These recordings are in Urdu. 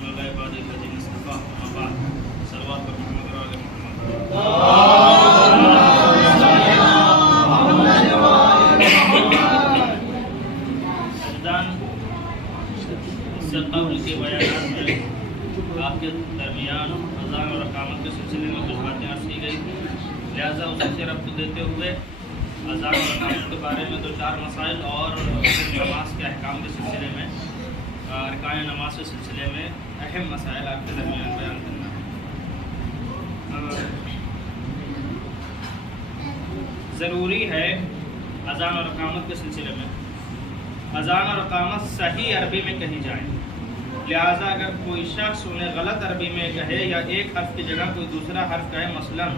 على عباد الذين اصطفى أما بعد صلوات محمد وعلى محمد اجدان اس سے قبل کے بیانات میں آپ کے درمیان اذان اور اقامت کے سلسلے میں کچھ باتیں عرض کی گئی تھیں، لہٰذا اسی سے ربط دیتے ہوئے اذان اور اقامت کے بارے میں 2-4 مسائل اور نماز کے احکام کے سلسلے میں، ارکان نماز کے سلسلے میں اہم مسائل آپ کے درمیان بیان کرنا ہے۔ ضروری ہے اذان اور اقامت کے سلسلے میں اذان اور اقامت صحیح عربی میں کہی جائیں، لہٰذا اگر کوئی شخص انہیں غلط عربی میں کہے یا ایک حرف کی جگہ کوئی دوسرا حرف کہے، مثلاً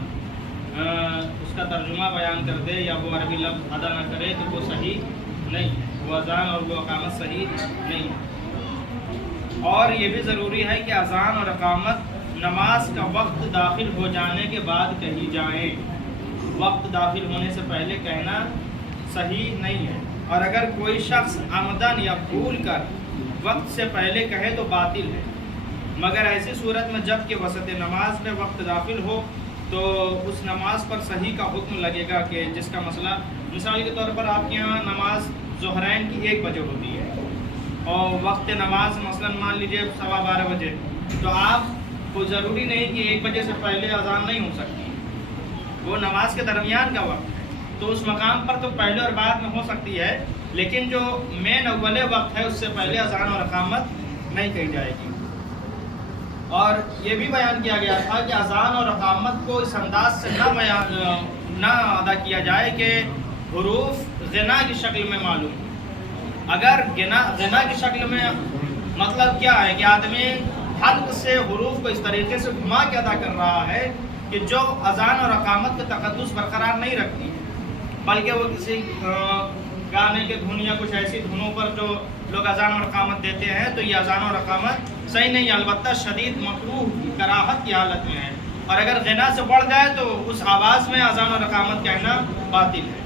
اس کا ترجمہ بیان کر دے یا وہ عربی لفظ ادا نہ کرے تو وہ صحیح نہیں ہے، وہ اذان اور وہ اقامت صحیح نہیں ہے۔ اور یہ بھی ضروری ہے کہ اذان اور اقامت نماز کا وقت داخل ہو جانے کے بعد کہی جائیں، وقت داخل ہونے سے پہلے کہنا صحیح نہیں ہے، اور اگر کوئی شخص عمدن یا بھول کر وقت سے پہلے کہے تو باطل ہے، مگر ایسی صورت میں جب کہ وسط نماز میں وقت داخل ہو تو اس نماز پر صحیح کا حکم لگے گا کہ جس کا مسئلہ، مثال کے طور پر آپ کے یہاں نماز ظہرین کی 1 بجے ہوتی ہے اور وقت نماز مثلا مان لیجیے 12:15 بجے، تو آپ کو ضروری نہیں کہ 1 بجے سے پہلے اذان نہیں ہو سکتی، وہ نماز کے درمیان کا وقت ہے، تو اس مقام پر تو پہلے اور بعد میں ہو سکتی ہے، لیکن جو مین اول وقت ہے اس سے پہلے اذان اور اقامت نہیں کہی جائے گی۔ اور یہ بھی بیان کیا گیا تھا کہ اذان اور اقامت کو اس انداز سے نہ ادا کیا جائے کہ حروف غنا کی شکل میں معلوم۔ اگر غنا کی شکل میں مطلب کیا ہے کہ آدمی حلق سے حروف کو اس طریقے سے گھما کے ادا کر رہا ہے کہ جو اذان اور اقامت کے تقدس برقرار نہیں رکھتی ہے، بلکہ وہ کسی گانے کے دھن یا کچھ ایسی دھنوں پر جو لوگ اذان اور اقامت دیتے ہیں، تو یہ اذان اور اقامت صحیح نہیں ہے، البتہ شدید مکروہ کراہت کی حالت میں ہے، اور اگر غنا سے بڑھ جائے تو اس آواز میں اذان اور اقامت کہنا باطل ہے۔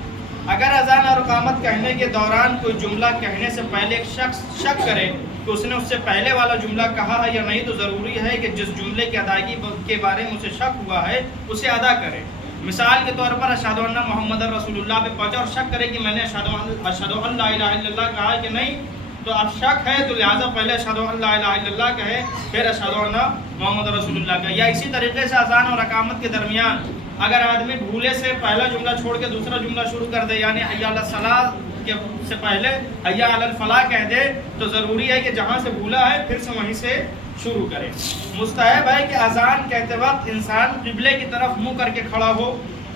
اگر اذان اور اقامت کہنے کے دوران کوئی جملہ کہنے سے پہلے ایک شخص شک کرے کہ اس نے اس سے پہلے والا جملہ کہا ہے یا نہیں، تو ضروری ہے کہ جس جملے کی ادائیگی کے بارے میں اسے شک ہوا ہے اسے ادا کرے۔ مثال کے طور پر اشہد ان محمد رسول اللہ پہ پہنچا اور شک کرے کہ میں نے اشہد ان لا الہ الا اللہ کہا ہے کہ نہیں، تو اب شک ہے تو لہٰذا پہلے اشہد ان لا الہ الا اللہ کہے، پھر اشہد ان محمد رسول اللہ کہے۔ یا اسی طریقے سے اذان اور اقامت کے درمیان اگر آدمی بھولے سے پہلا جملہ چھوڑ کے دوسرا جملہ شروع کر دے، یعنی حی علی الصلاۃ سے پہلے حی علی الفلاح کہہ دے، تو ضروری ہے کہ جہاں سے بھولا ہے پھر سے وہیں سے شروع کرے۔ مستحب ہے کہ اذان کہتے وقت انسان قبلے کی طرف منہ کر کے کھڑا ہو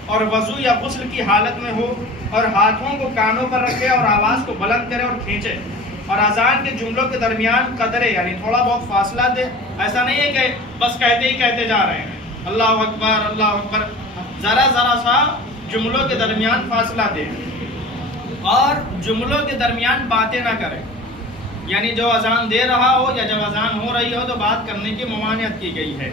اور وضو یا غسل کی حالت میں ہو، اور ہاتھوں کو کانوں پر رکھے اور آواز کو بلند کرے اور کھینچے، اور اذان کے جملوں کے درمیان قدرے یعنی تھوڑا بہت فاصلہ دے۔ ایسا نہیں ہے کہ بس کہتے ہی کہتے جا رہے ہیں اللہ اکبر اللہ اکبر، ذرا سا جملوں کے درمیان فاصلہ دے، اور جملوں کے درمیان باتیں نہ کرے، یعنی جو اذان دے رہا ہو یا جب اذان ہو رہی ہو تو بات کرنے کی ممانعت کی گئی ہے۔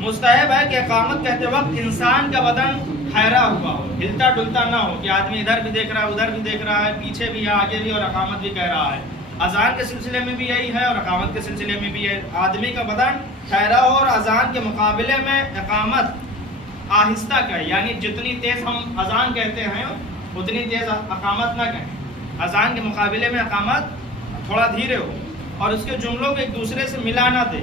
مستحب ہے کہ اقامت کہتے وقت انسان کا بدن ٹھہرا ہوا ہو، ہلتا ڈلتا نہ ہو کہ آدمی ادھر بھی دیکھ رہا ہے ادھر بھی دیکھ رہا ہے، پیچھے بھی ہے آگے بھی، اور اقامت بھی کہہ رہا ہے۔ اذان کے سلسلے میں بھی یہی ہے اور اقامت کے سلسلے میں بھی ہے، آدمی کا بدن ٹھہرا ہو، اور اذان کے مقابلے میں اقامت آہستہ کہے، یعنی جتنی تیز ہم اذان کہتے ہیں اتنی تیز اقامت نہ کہیں، اذان کے مقابلے میں اقامت تھوڑا دھیرے ہو، اور اس کے جملوں کو ایک دوسرے سے ملا نہ دے،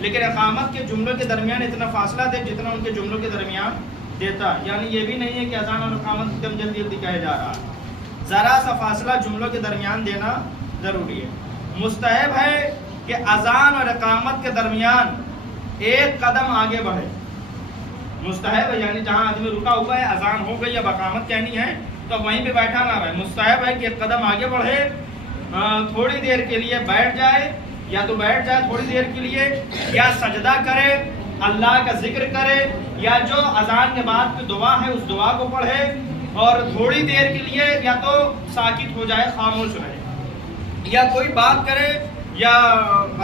لیکن اقامت کے جملوں کے درمیان اتنا فاصلہ دے جتنا ان کے جملوں کے درمیان دیتا، یعنی یہ بھی نہیں ہے کہ اذان اور اقامت ایک دم جلدی کہے جا رہا ہے، ذرا سا فاصلہ جملوں کے درمیان دینا ضروری ہے۔ مستحب ہے کہ اذان اور اقامت کے درمیان ایک قدم آگے بڑھے، مستحب ہے یعنی جہاں آدمی رکا ہوا ہے اذان ہو گئی اب اقامت کہنی ہے تو وہیں پہ بیٹھا نہ رہے، مستحب ہے کہ ایک قدم آگے بڑھے، تھوڑی دیر کے لیے بیٹھ جائے، یا تو بیٹھ جائے تھوڑی دیر کے لیے، یا سجدہ کرے، اللہ کا ذکر کرے، یا جو اذان کے بعد کی دعا ہے اس دعا کو پڑھے، اور تھوڑی دیر کے لیے یا تو ساکت ہو جائے، خاموش رہے، یا کوئی بات کرے، یا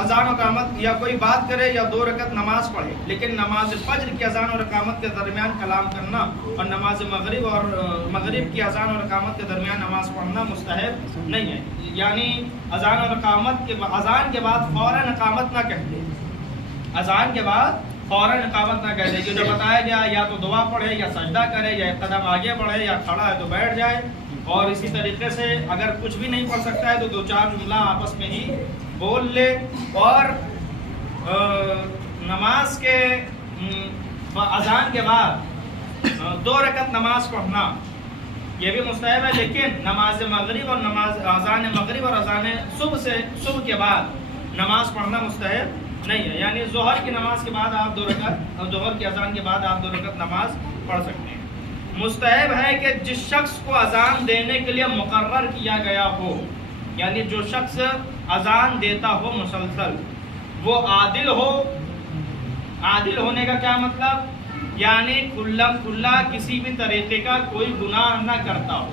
اذان و اقامت یا کوئی بات کرے یا 2 رکعت نماز پڑھے، لیکن نماز فجر کی اذان اور اقامت کے درمیان کلام کرنا اور نماز مغرب کی اذان اور اقامت کے درمیان نماز پڑھنا مستحب نہیں ہے. یعنی اذان اور اقامت کے اذان کے بعد فوراً اقامت نہ کہہ دے، اذان کے بعد فوراً اقامت نہ کہہ دے. جو بتایا گیا یا تو دعا پڑھے یا سجدہ کرے یا ایک قدم آگے بڑھے یا کھڑا ہے تو بیٹھ جائے. اور اسی طریقے سے اگر کچھ بھی نہیں پڑھ سکتا ہے تو 2-4 جملہ آپس میں ہی بول لے. اور نماز کے اذان کے بعد 2 رکعت نماز پڑھنا یہ بھی مستحب ہے، لیکن نماز مغرب اور اذان مغرب اور اذان صبح کے بعد نماز پڑھنا مستحب نہیں ہے. یعنی ظہر کی نماز کے بعد آپ 2 رکعت اور ظہر کی اذان کے بعد آپ 2 رکعت نماز پڑھ سکتے ہیں. مستحب ہے کہ جس شخص کو اذان دینے کے لیے مقرر کیا گیا ہو، یعنی جو شخص اذان دیتا ہو مسلسل، وہ عادل ہو. عادل ہونے کا کیا مطلب؟ یعنی کھلا کسی بھی طریقے کا کوئی گناہ نہ کرتا ہو.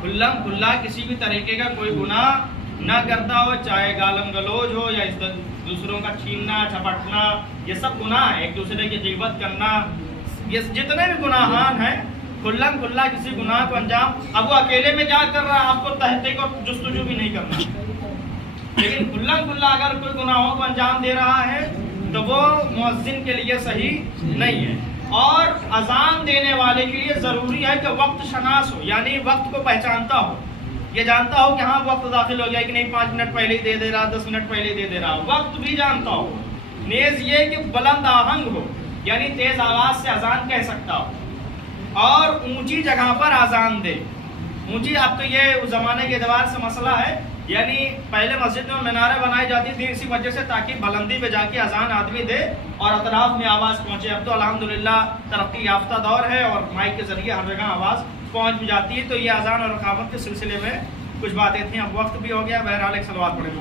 کھلا کسی بھی طریقے کا کوئی گناہ نہ کرتا ہو، چاہے گالم گلوچ ہو یا دوسروں کا چھیننا جھپٹنا، یہ سب گناہ ہے. ایک دوسرے کی غیبت کرنا، یہ جتنے بھی گناہان ہیں، کھلا کسی گناہ کو انجام. اب وہ اکیلے میں کیا کر رہا ہے، آپ کو تحقیق اور جستجو بھی نہیں کرنا. لیکن کھلا اگر کوئی گناہوں کو انجام دے رہا ہے تو وہ مؤذن کے لیے صحیح نہیں ہے. اور اذان دینے والے کے لیے ضروری ہے کہ وقت شناس ہو، یعنی وقت کو پہچانتا ہو. یہ جانتا ہو کہ ہاں وقت داخل ہو گیا کہ نہیں، 5 منٹ پہلے ہی دے رہا، 10 منٹ پہلے دے دے رہا. وقت بھی جانتا ہو. نیز یہ کہ بلند آہنگ ہو، یعنی تیز آواز سے اذان کہہ سکتا ہو. اور اونچی جگہ پر اذان دے. اونچی، اب تو یہ اس زمانے کے اعتبار سے مسئلہ ہے، یعنی پہلے مسجد میں میناریں بنائی جاتی تھی اسی وجہ سے تاکہ بلندی پہ جا کے اذان آدمی دے اور اطراف میں آواز پہنچے. اب تو الحمدللہ ترقی یافتہ دور ہے اور مائک کے ذریعے ہر جگہ آواز پہنچ بھی جاتی ہے. تو یہ اذان اور اقامت کے سلسلے میں کچھ باتیں تھیں. اب وقت بھی ہو گیا، بہرحال ایک صلوات پڑھیں.